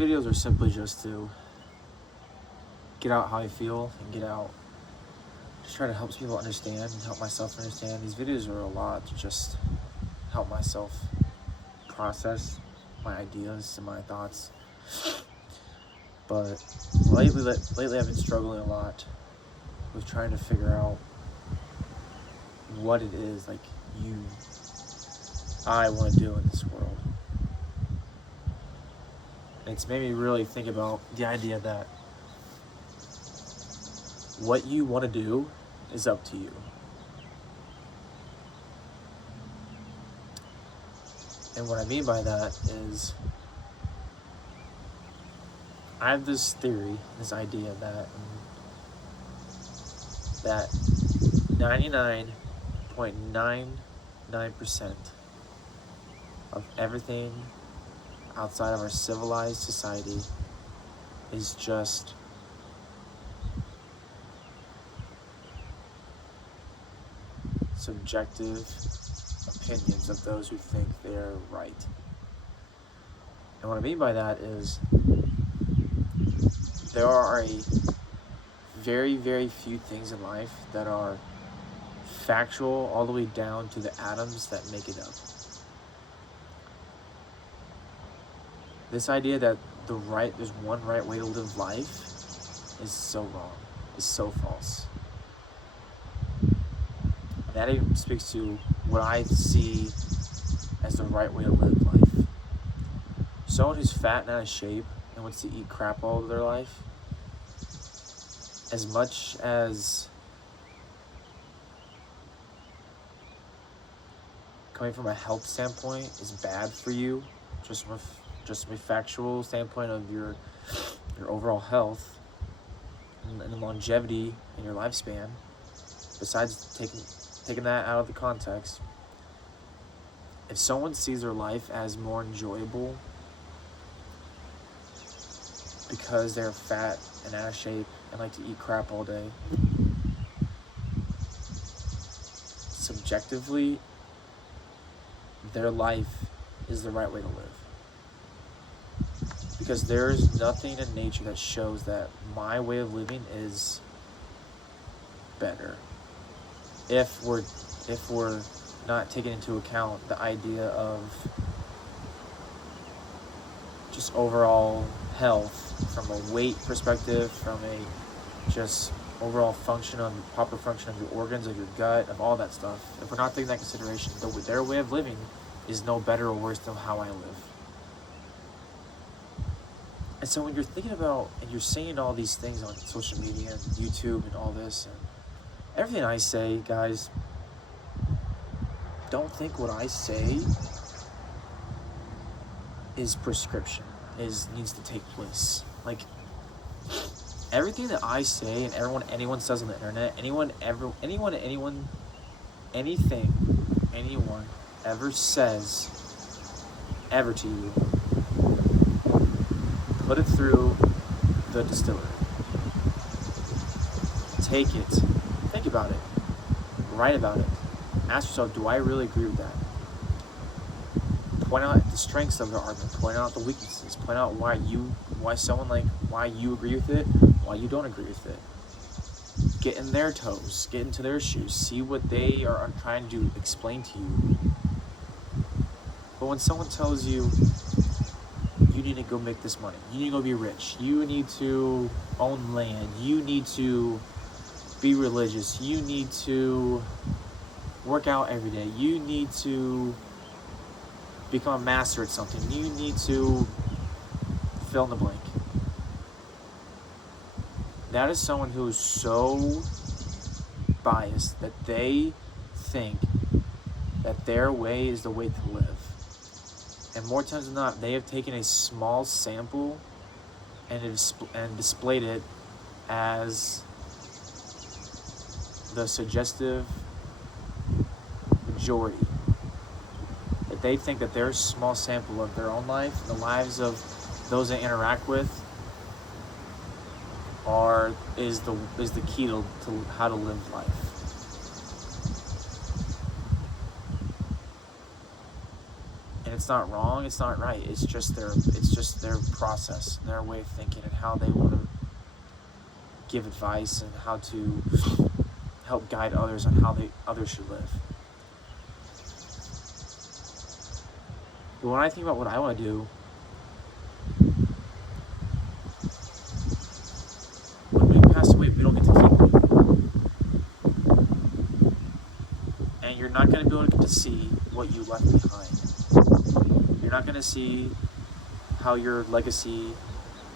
videos are simply just to get out how I feel and get out. Just try to help people understand and help myself understand. These videos are a lot to just help myself process my ideas and my thoughts. But lately I've been struggling a lot with trying to figure out what it is I want to do in this world. And it's made me really think about the idea that what you want to do is up to you. And what I mean by that is I have this theory, this idea that 99.99% of everything outside of our civilized society is just subjective opinions of those who think they're right. And what I mean by that is there are a very, very few things in life that are factual all the way down to the atoms that make it up. This idea that there's one right way to live life is so wrong, is so false. And that even speaks to what I see as the right way to live life. Someone who's fat and out of shape and wants to eat crap all of their life, as much as coming from a health standpoint is bad for you, just from a factual standpoint of your overall health and the longevity in your lifespan, besides taking that out of the context, if someone sees their life as more enjoyable because they're fat and out of shape and like to eat crap all day, subjectively, their life is the right way to live. Because there's nothing in nature that shows that my way of living is better. If we're not taking into account the idea of just overall health, from a weight perspective, from a just overall proper function of your organs, of your gut, of all that stuff. If we're not taking that consideration, their way of living is no better or worse than how I live. And so when you're thinking about, and you're saying all these things on social media and YouTube and all this, and everything I say, guys, don't think what I say is prescription, needs to take place. Like, everything that I say and anyone says on the internet, anything anyone ever says ever to you, put it through the distillery. Take it. Think about it. Write about it. Ask yourself, do I really agree with that? Point out the strengths of the argument. Point out the weaknesses. Point out why you agree with it, why you don't agree with it. Get in their toes. Get into their shoes. See what they are trying to explain to you. But when someone tells you, you need to go make this money, you need to go be rich, you need to own land, you need to be religious, you need to work out every day, you need to become a master at something, you need to fill in the blank. That is someone who is so biased that they think that their way is the way to live. And more times than not, they have taken a small sample and displayed it as the suggestive majority. That they think that their small sample of their own life, the lives of those they interact with, is the key to how to live life. it's not wrong, it's not right. It's just their process, their way of thinking, and how they want to give advice and how to help guide others on how others should live. But when I think about what I want to do, when we pass away, we don't get to keep it. And you're not going to be able to get to see what you left behind. You're not going to see how your legacy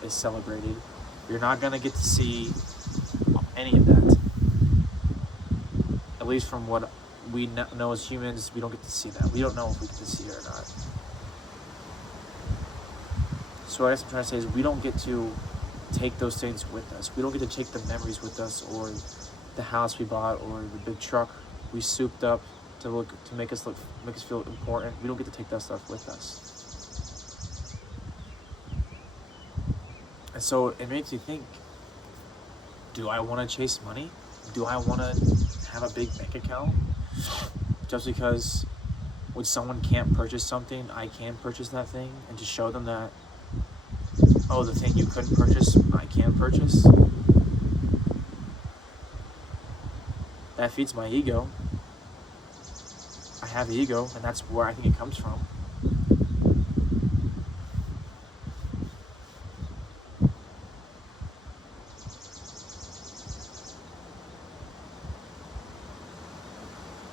is celebrated. You're not going to get to see any of that. At least from what we know as humans, we don't get to see that. We don't know if we get to see it or not. So what I guess I'm trying to say is we don't get to take those things with us. We don't get to take the memories with us, or the house we bought, or the big truck we souped up to make us feel important. We don't get to take that stuff with us. And so it makes me think, do I want to chase money? Do I want to have a big bank account? Just because when someone can't purchase something, I can purchase that thing, and to show them that, oh, the thing you couldn't purchase, I can purchase. That feeds my ego. I have the ego, and that's where I think it comes from.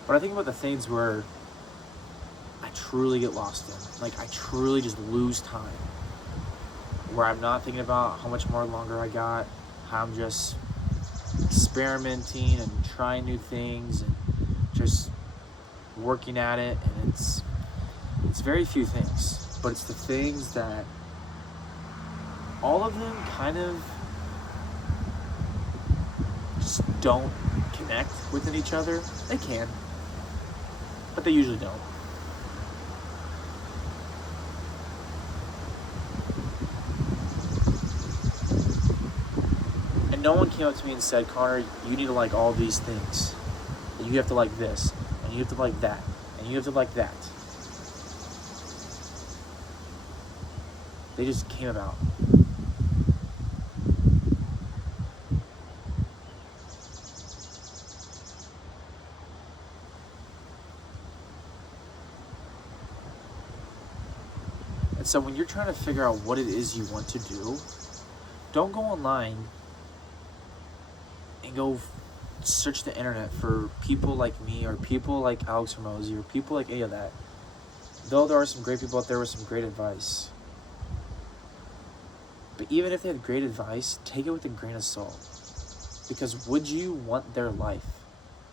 But I think about the things where I truly get lost in. Like, I truly just lose time. Where I'm not thinking about how much more longer I got, how I'm just experimenting and trying new things and just working at it. And it's very few things, but it's the things that all of them kind of just don't connect within each other. They can, but they usually don't. And no one came up to me and said, Connor, you need to like all these things. And you have to like this, and you have to like that, and you have to like that. They just came about. And so when you're trying to figure out what it is you want to do, don't go online and go search the internet for people like me or people like Alex Hormozi or people like any of that. Though there are some great people out there with some great advice. But even if they have great advice, take it with a grain of salt. Because would you want their life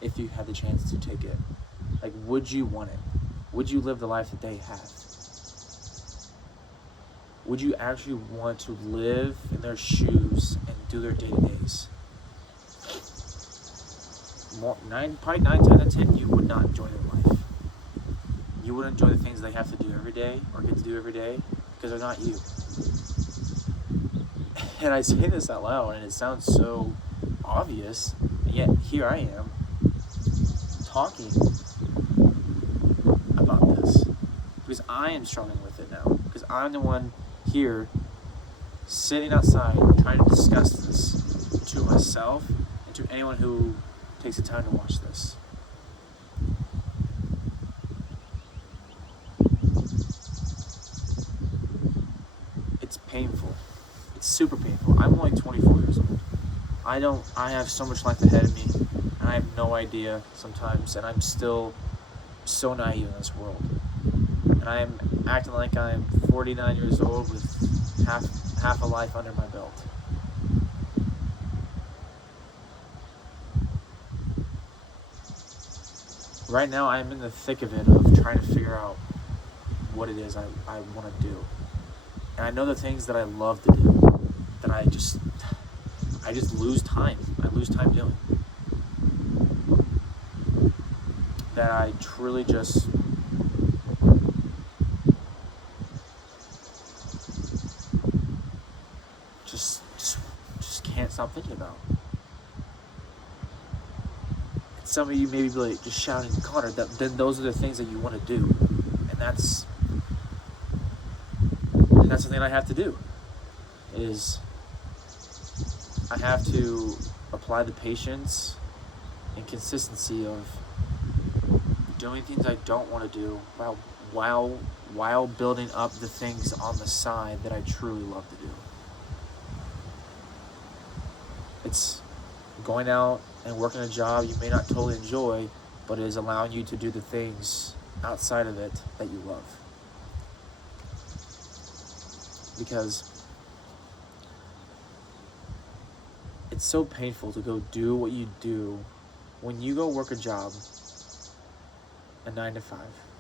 if you had the chance to take it? Like, would you want it? Would you live the life that they have? Would you actually want to live in their shoes and do their day-to-days? Probably 9 times out of 10, you would not enjoy their life. You wouldn't enjoy the things they have to do every day or get to do every day because they're not you. And I say this out loud and it sounds so obvious, and yet here I am talking about this because I am struggling with it now, because I'm the one here sitting outside trying to discuss this to myself and to anyone who takes the time to watch this. It's painful. It's super painful. I'm only 24 years old. I have so much life ahead of me, and I have no idea sometimes, and I'm still so naive in this world. And I am acting like I'm 49 years old with half a life under my belt. Right now, I'm in the thick of it of trying to figure out what it is I want to do. And I know the things that I love to do, that I just lose time. I lose time doing. That I truly just can't stop thinking about. And some of you maybe be like just shouting, Connor, then those are the things that you want to do. And that's that's something I have to do, is I have to apply the patience and consistency of doing things I don't want to do while building up the things on the side that I truly love to do. It's going out and working a job you may not totally enjoy, but it is allowing you to do the things outside of it that you love. Because it's so painful to go do what you do when you go work a job, a 9 to 5.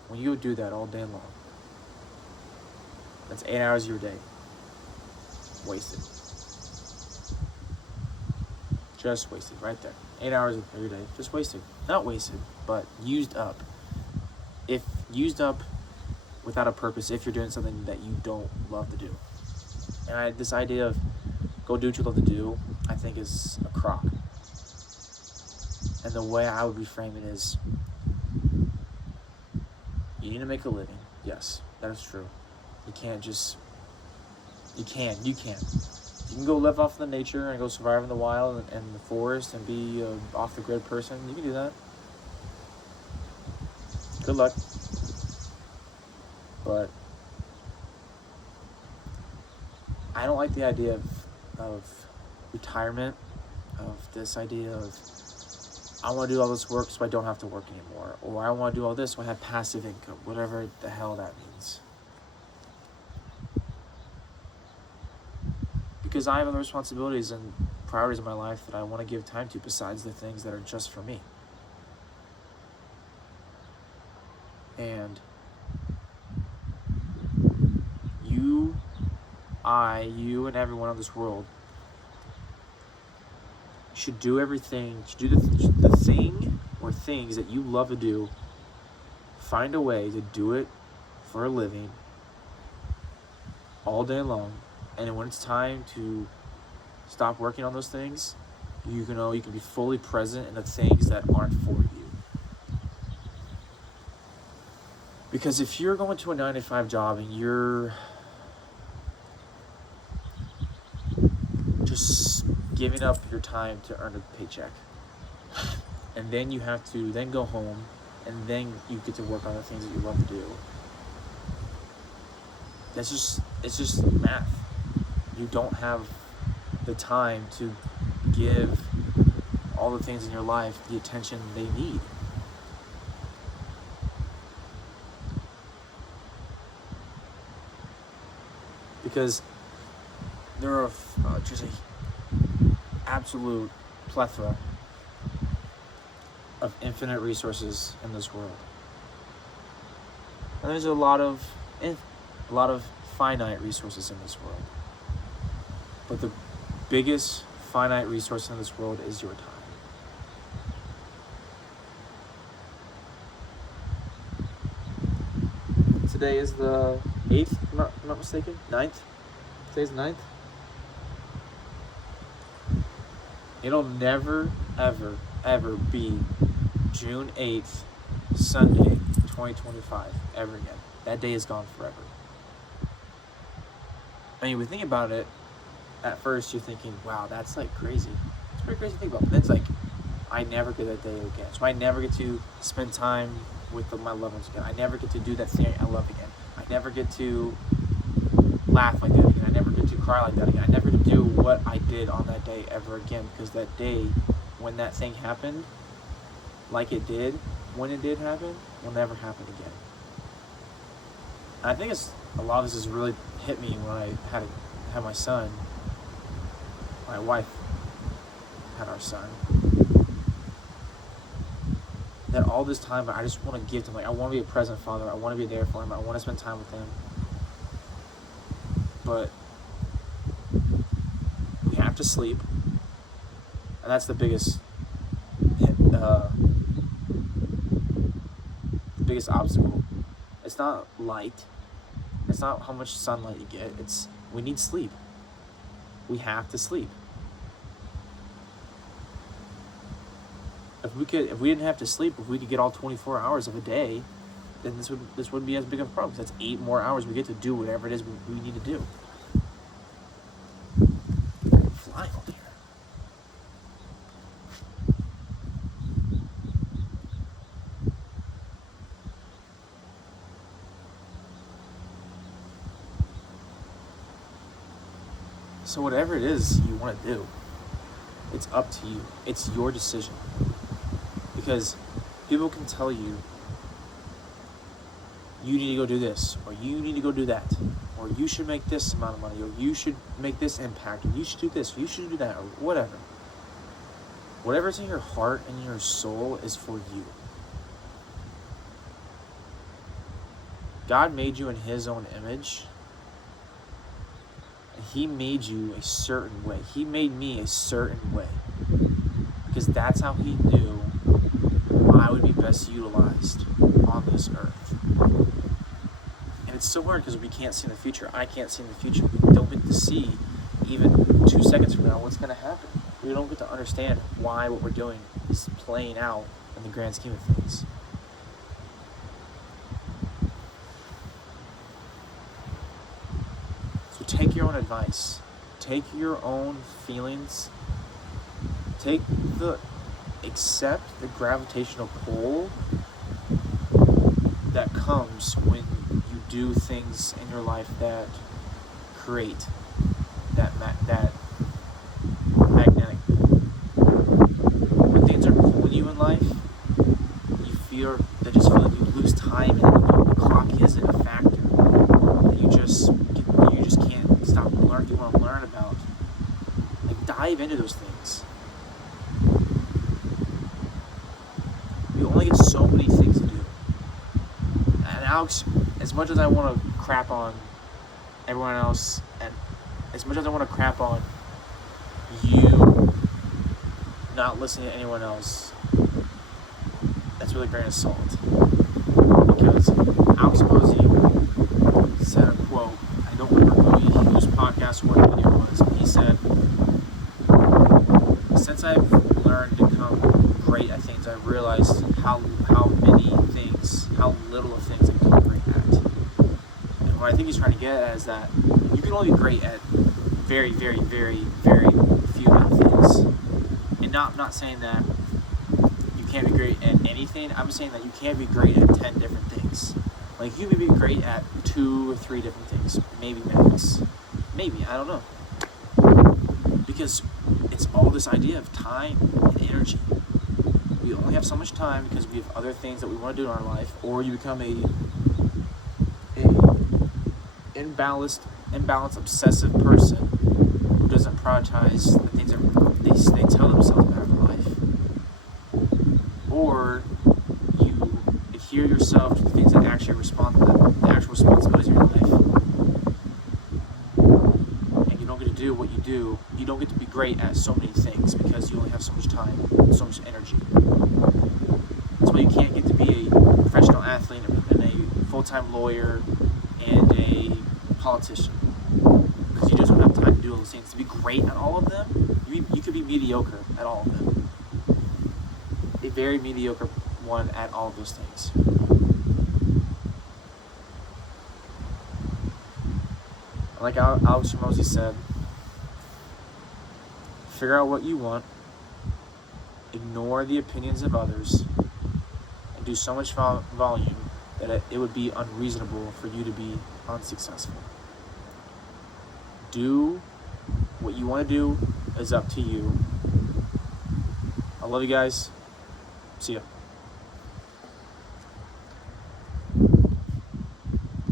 When you go do that all day long, that's 8 hours of your day wasted. Just wasted right there. 8 hours of your day just wasted. Not wasted, but used up. If used up without a purpose, if you're doing something that you don't love to do. And this idea of go do what you love to do, I think is a crock. And the way I would reframe it is, you need to make a living. Yes, that is true. You can't just, you can. You can go live off the nature and go survive in the wild and the forest and be an off-the-grid person. You can do that. Good luck. But I don't like the idea of retirement, of this idea of I want to do all this work so I don't have to work anymore, or I want to do all this so I have passive income, whatever the hell that means. Because I have other responsibilities and priorities in my life that I want to give time to besides the things that are just for me. And you and everyone on this world should do everything, should do the thing or things that you love to do. Find a way to do it for a living all day long. And when it's time to stop working on those things, you can be fully present in the things that aren't for you. Because if you're going to a 9 to 5 job and you're just giving up your time to earn a paycheck, and then you have to then go home and then you get to work on the things that you love to do, it's just math. You don't have the time to give all the things in your life the attention they need. Because there are just an absolute plethora of infinite resources in this world. And there's a lot of finite resources in this world. But the biggest finite resource in this world is your time. Today is the 8th, if I'm not mistaken, 9th? Today's the 9th? It'll never, ever, ever be June 8th, Sunday, 2025, ever again. That day is gone forever. I mean, when you think about it, at first you're thinking, wow, that's like crazy. It's pretty crazy to think about. But then it's like, I never get that day again. So I never get to spend time with my loved ones again. I never get to do that thing I love again. I never get to laugh like that again. I never get to cry like that again. I never get to do what I did on that day ever again, because that day, when that thing happened, like it did, when it did happen, will never happen again. And I think a lot of this has really hit me when I had my son. My wife had our son. That all this time, I just want to give to him. Like, I want to be a present father. I want to be there for him. I want to spend time with him. But we have to sleep, and that's the biggest obstacle. It's not light. It's not how much sunlight you get. It's we need sleep. We have to sleep. If we didn't have to sleep, if we could get all 24 hours of a day, then this wouldn't be as big of a problem. That's 8 more hours we get to do whatever it is we need to do. I'm flying over here. So whatever it is you want to do, it's up to you. It's your decision. Because people can tell you, you need to go do this, or you need to go do that, or you should make this amount of money, or you should make this impact, or you should do this, or you should do that, or whatever. Whatever's in your heart and your soul is for you. God made you in His own image. And He made you a certain way. He made me a certain way. Because that's how He knew I would be best utilized on this earth. And it's so hard because we can't see in the future. I can't see in the future. We don't get to see even 2 seconds from now what's going to happen. We don't get to understand why what we're doing is playing out in the grand scheme of things. So take your own advice. Take your own feelings. Accept the gravitational pull that comes when you do things in your life that create that magnetic. When things are pulling you in life, you feel like you lose time and the clock isn't a factor. That you just can't stop learning. You want to learn about. Like, dive into those things. We only get so many things to do. And Alex, as much as I want to crap on everyone else, and as much as I want to crap on you not listening to anyone else, that's really a grain of salt. Because Alex Mosey said a quote, I don't remember whose podcast or what video it was, but he said, since I've learned to become great at things, I've realized how little of things I become great at. And what I think he's trying to get at is that you can only be great at very, very, very, very few amount of things. And not saying that you can't be great at anything. I'm saying that you can't be great at 10 different things. Like, you may be great at 2 or 3 different things. Maybe max. Maybe, I don't know. Because it's all this idea of time and energy. We only have so much time because we have other things that we want to do in our life, or you become a imbalanced, obsessive person who doesn't prioritize the things that they tell themselves about in life. Or you adhere yourself to the things that actually the actual responsibilities of your life. And you don't get to do what you do. You don't get to be great at so many things because you only have so much time, so much energy. That's why you can't get to be a professional athlete and a full-time lawyer and a politician. Because you just don't have time to do all those things. To be great at all of them, you could be mediocre at all of them. A very mediocre one at all of those things. Like Alex Hormozi said, figure out what you want, ignore the opinions of others, and do so much volume that it would be unreasonable for you to be unsuccessful. Do what you want to do is up to you. I love you guys. See ya.